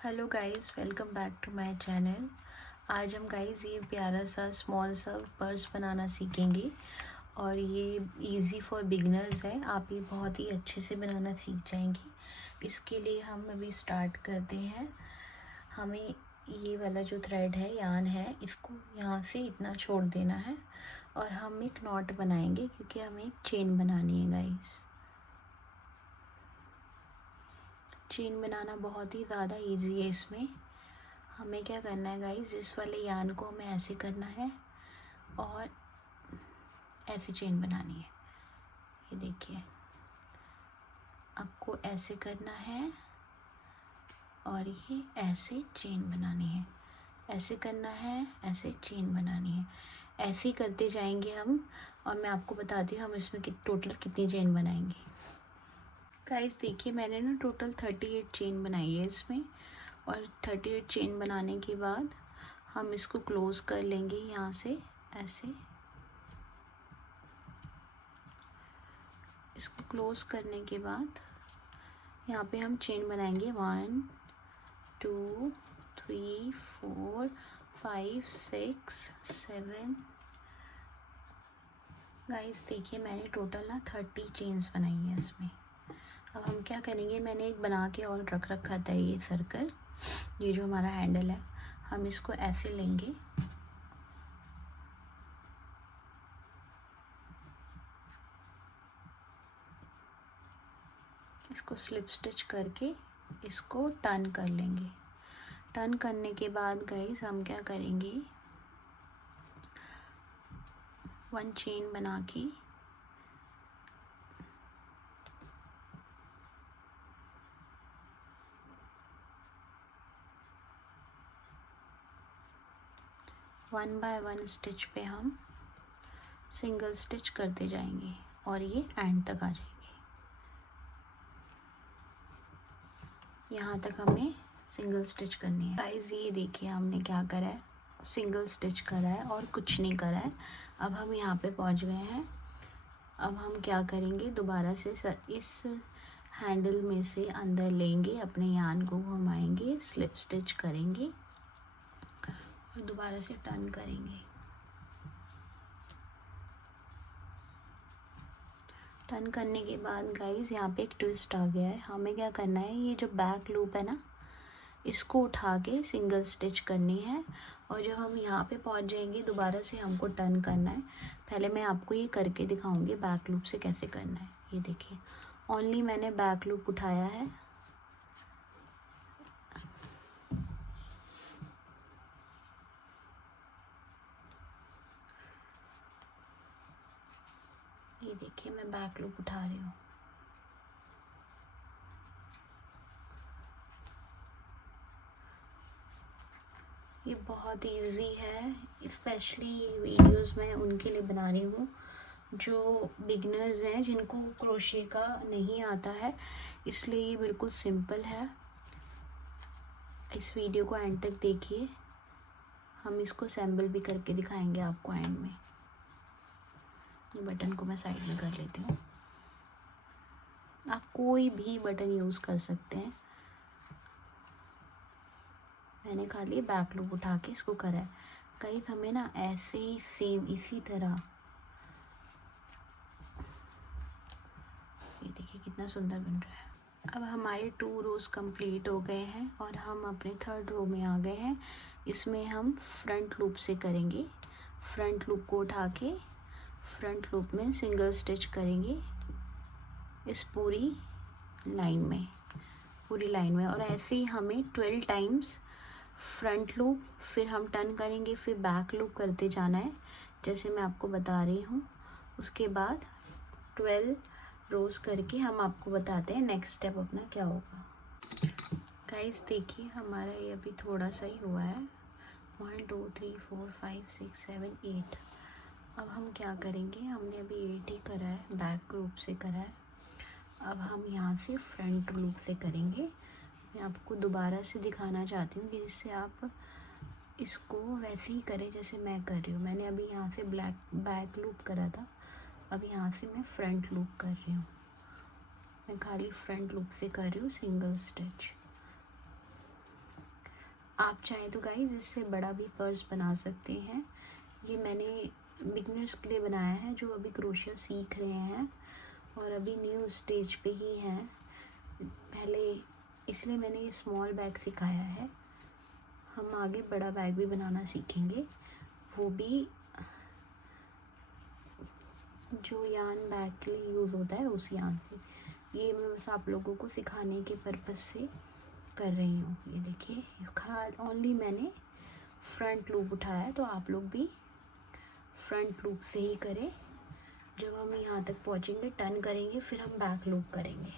Hello guys, welcome back to my channel. आज हम guys ये प्यारा सा स्मॉल सा पर्स बनाना सीखेंगे और ये इजी फॉर बिगनर्स है। आप ये बहुत ही अच्छे से बनाना सीख जाएंगे। इसके लिए हम अभी स्टार्ट करते हैं। हमें ये वाला जो थ्रेड है, यान है, इसको यहाँ से इतना छोड़ देना है और हम एक नॉट बनाएंगे क्योंकि हमें एक चेन बनानी है गाइस। चेन बनाना बहुत ही ज़्यादा इजी है। इसमें हमें क्या करना है गाइस, इस वाले यान को हमें ऐसे करना है और ऐसे चेन बनानी है। ये देखिए, आपको ऐसे करना है और ये ऐसे चेन बनानी है, ऐसे करना है, ऐसे चेन बनानी है। ऐसे ही करते जाएंगे हम और मैं आपको बताती हूँ हम इसमें टोटल कितनी चेन बनाएंगे। गाइस देखिए, मैंने ना टोटल 38 चेन बनाई है इसमें। और 38 चेन बनाने के बाद हम इसको क्लोज़ कर लेंगे यहाँ से ऐसे। इसको क्लोज़ करने के बाद यहाँ पे हम चेन बनाएंगे 1 2 3 4 5 6 7। गाइस देखिए, मैंने टोटल ना 30 चेन्स बनाई है इसमें। अब हम क्या करेंगे, मैंने एक बना के और रख रखा था ये सर्कल, ये जो हमारा हैंडल है, हम इसको ऐसे लेंगे। इसको स्लिप स्टिच करके इसको टर्न कर लेंगे। टर्न करने के बाद गाइस हम क्या करेंगे, 1 चेन बना के वन बाय वन स्टिच पे हम सिंगल स्टिच करते जाएंगे और ये एंड तक आ जाएंगे। यहाँ तक हमें सिंगल स्टिच करनी है। गाइस ये देखिए, हमने क्या करा है, सिंगल स्टिच करा है और कुछ नहीं करा है। अब हम यहाँ पे पहुँच गए हैं। अब हम क्या करेंगे, दोबारा से इस हैंडल में से अंदर लेंगे, अपने यान को घुमाएंगे, स्लिप स्टिच करेंगे और दोबारा से टर्न करेंगे। टर्न करने के बाद गाइस यहाँ पे एक ट्विस्ट आ गया है। हमें क्या करना है, ये जो बैक लूप है ना, इसको उठा के सिंगल स्टिच करनी है और जब हम यहाँ पे पहुँच जाएंगे दोबारा से हमको टर्न करना है। पहले मैं आपको ये करके दिखाऊंगी बैक लूप से कैसे करना है। ये देखिए, ओनली मैंने बैक लूप उठाया है। ये देखिए, मैं बैक लूप उठा रही हूँ। ये बहुत इजी है, स्पेशली वीडियोस में उनके लिए बना रही हूँ जो बिगिनर्स हैं, जिनको क्रोशे का नहीं आता है, इसलिए ये बिल्कुल सिंपल है। इस वीडियो को एंड तक देखिए, हम इसको असेंबल भी करके दिखाएंगे आपको एंड में। ये बटन को मैं साइड में कर लेती हूँ। आप कोई भी बटन यूज़ कर सकते हैं, मैंने खाली बैक लूप उठा के इसको करा है। गाइस हमें ना ऐसे ही सेम इसी तरह, ये देखिए कितना सुंदर बन रहा है। अब हमारे 2 रोज़ कंप्लीट हो गए हैं और हम अपने 3rd रो में आ गए हैं। इसमें हम फ्रंट लूप से करेंगे। फ्रंट लूप को उठा के फ्रंट लूप में सिंगल स्टिच करेंगे इस पूरी लाइन में और ऐसे ही हमें 12 टाइम्स फ्रंट लूप, फिर हम टर्न करेंगे, फिर बैक लूप करते जाना है जैसे मैं आपको बता रही हूँ। उसके बाद 12 रोज करके हम आपको बताते हैं नेक्स्ट स्टेप अपना क्या होगा। गाइस देखिए, हमारा ये अभी थोड़ा सा ही हुआ है। 1 2 3 4 5 6 7 8। अब हम क्या करेंगे, हमने अभी 8 ही करा है, बैक लूप से करा है। अब हम यहाँ से फ्रंट लूप से करेंगे। मैं आपको दोबारा से दिखाना चाहती हूँ कि जिससे आप इसको वैसे ही करें जैसे मैं कर रही हूँ। मैंने अभी यहाँ से बैक लूप करा था, अब यहाँ से मैं फ्रंट लूप कर रही हूँ। मैं खाली फ्रंट लूप से कर रही हूँ सिंगल स्टिच। आप चाहें तो गाइस इससे बड़ा भी पर्स बना सकते हैं। ये मैंने बिगनर्स के लिए बनाया है जो अभी क्रोशिया सीख रहे हैं और अभी न्यू स्टेज पे ही हैं पहले, इसलिए मैंने ये स्मॉल बैग सिखाया है। हम आगे बड़ा बैग भी बनाना सीखेंगे, वो भी जो यान बैग के लिए यूज़ होता है उस यान से। ये मैं बस आप लोगों को सिखाने के पर्पज़ से कर रही हूँ। ये देखिए, ओनली मैंने फ्रंट लूप उठाया है, तो आप लोग भी फ्रंट लूप से ही करें। जब हम यहाँ तक पहुँचेंगे टर्न करेंगे, फिर हम बैक लूप करेंगे।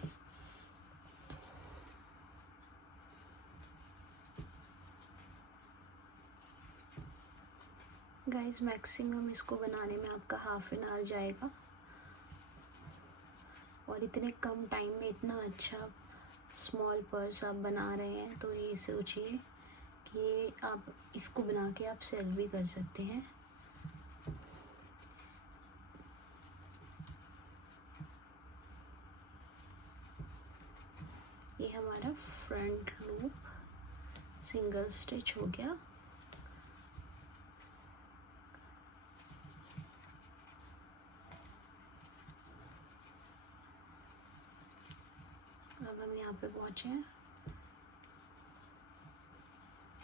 गाइस मैक्सिमम इसको बनाने में आपका हाफ एन आवर जाएगा, और इतने कम टाइम में इतना अच्छा स्मॉल पर्स आप बना रहे हैं, तो ये सोचिए कि आप इसको बना के आप सेल भी कर सकते हैं। ये हमारा फ्रंट लूप सिंगल स्टिच हो गया। अब हम यहाँ पे पहुँचे हैं,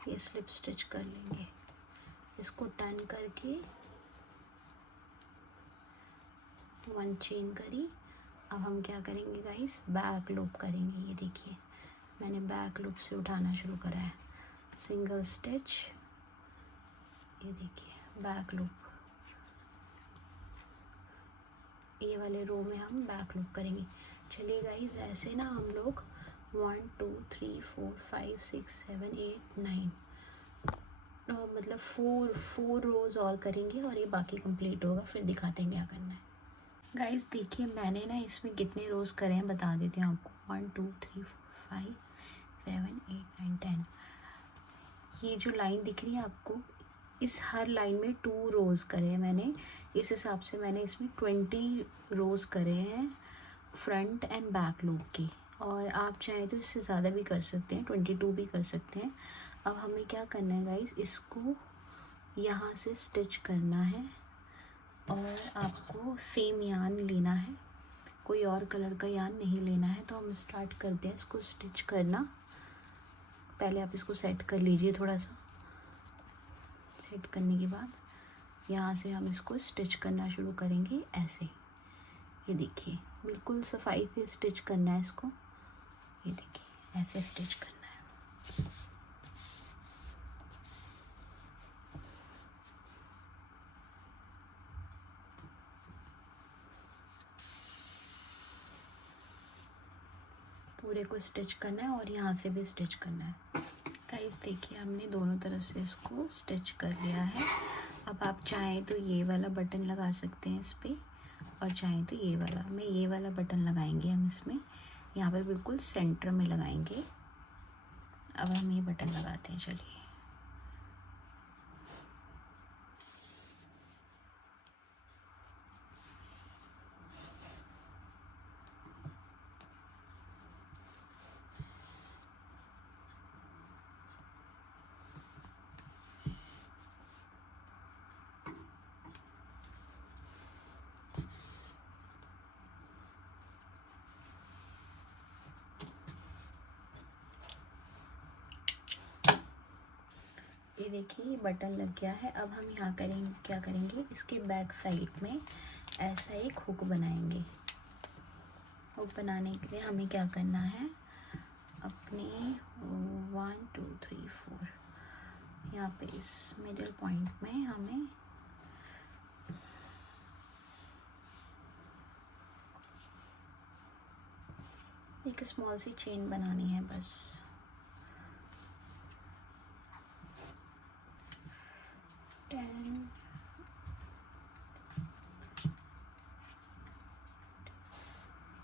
ये स्लिप स्टिच कर लेंगे, इसको टर्न करके 1 चेन करी। अब हम क्या करेंगे गाइस, बैक लूप करेंगे। ये देखिए मैंने बैक लूप से उठाना शुरू करा है, सिंगल स्टिच, ये देखिए बैक लूप। ये वाले रो में हम बैक लूप करेंगे। चलिए गाइस ऐसे ना हम लोग 1 2 3 4 5 6 7 8 9 मतलब 4 रोज़ और करेंगे और ये बाकी कंप्लीट होगा, फिर दिखाते हैं क्या करना है। गाइस देखिए मैंने ना इसमें कितने रोज़ करे हैं बता देती हूँ आपको। 1 2 3 4 5 7 8 9 10। ये जो लाइन दिख रही है आपको, इस हर लाइन में 2 रोज़ करे हैं मैंने। इस हिसाब से मैंने इसमें 20 रोज़ करे हैं फ्रंट एंड बैक लूप की। और आप चाहें तो इससे ज़्यादा भी कर सकते हैं, 22 भी कर सकते हैं। अब हमें क्या करना है गाइस, इसको यहाँ से स्टिच करना है और आपको सेम यान लेना है, कोई और कलर का यान नहीं लेना है। तो हम स्टार्ट करते हैं इसको स्टिच करना। पहले आप इसको सेट कर लीजिए थोड़ा सा। सेट करने के बाद यहाँ से हम इसको स्टिच करना शुरू करेंगे ऐसे। ये देखिए बिल्कुल सफाई से स्टिच करना है इसको। ये देखिए ऐसे स्टिच करना है। पूरे को स्टिच करना है और यहाँ से भी स्टिच करना है। गाइस देखिए हमने दोनों तरफ से इसको स्टिच कर लिया है। अब आप चाहें तो ये वाला बटन लगा सकते हैं इस पर, और चाहें तो ये वाला। मैं ये वाला बटन लगाएंगे हम इसमें, यहाँ पे बिल्कुल सेंटर में लगाएंगे। अब हम ये बटन लगाते हैं। चलिए ये देखिए बटन लग गया है। अब हम यहाँ करेंगे, क्या करेंगे, इसके बैक साइड में ऐसा एक हुक बनाएंगे। हुक बनाने के लिए हमें क्या करना है, अपने 1 2 3 4 यहाँ पे इस मिडिल पॉइंट में हमें एक स्मॉल सी चेन बनानी है बस।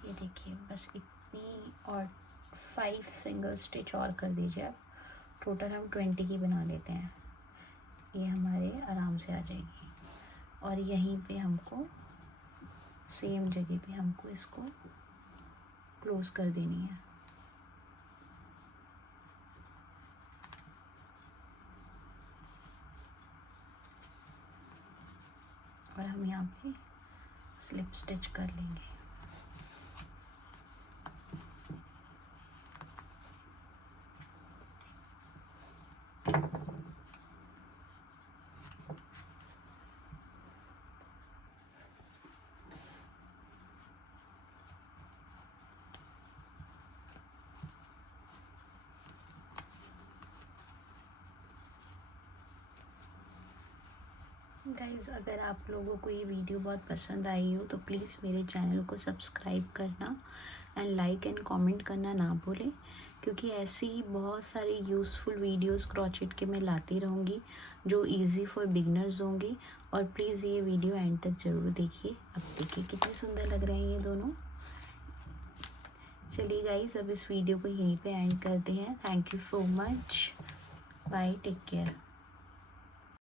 ये देखिए बस इतनी, और 5 सिंगल स्टिच और कर दीजिए आप। टोटल हम 20 की बना लेते हैं। ये हमारे आराम से आ जाएगी। और यहीं पे हमको सेम जगह पे हमको इसको क्लोज कर देनी है। यहाँ पे स्लिप स्टिच कर लेंगे। गाइज़, अगर आप लोगों को ये वीडियो बहुत पसंद आई हो तो प्लीज़ मेरे चैनल को सब्सक्राइब करना एंड लाइक एंड कमेंट करना ना भूलें, क्योंकि ऐसी ही बहुत सारी यूज़फुल वीडियोस क्रोचेट के मैं लाती रहूँगी जो इजी फॉर बिगनर्स होंगी। और प्लीज़ ये वीडियो एंड तक ज़रूर देखिए। अब देखिए कितने सुंदर लग रहे हैं ये दोनों। चलिए गाइज़, अब इस वीडियो को यहीं पे एंड करते हैं। Thank you so much, bye, take care.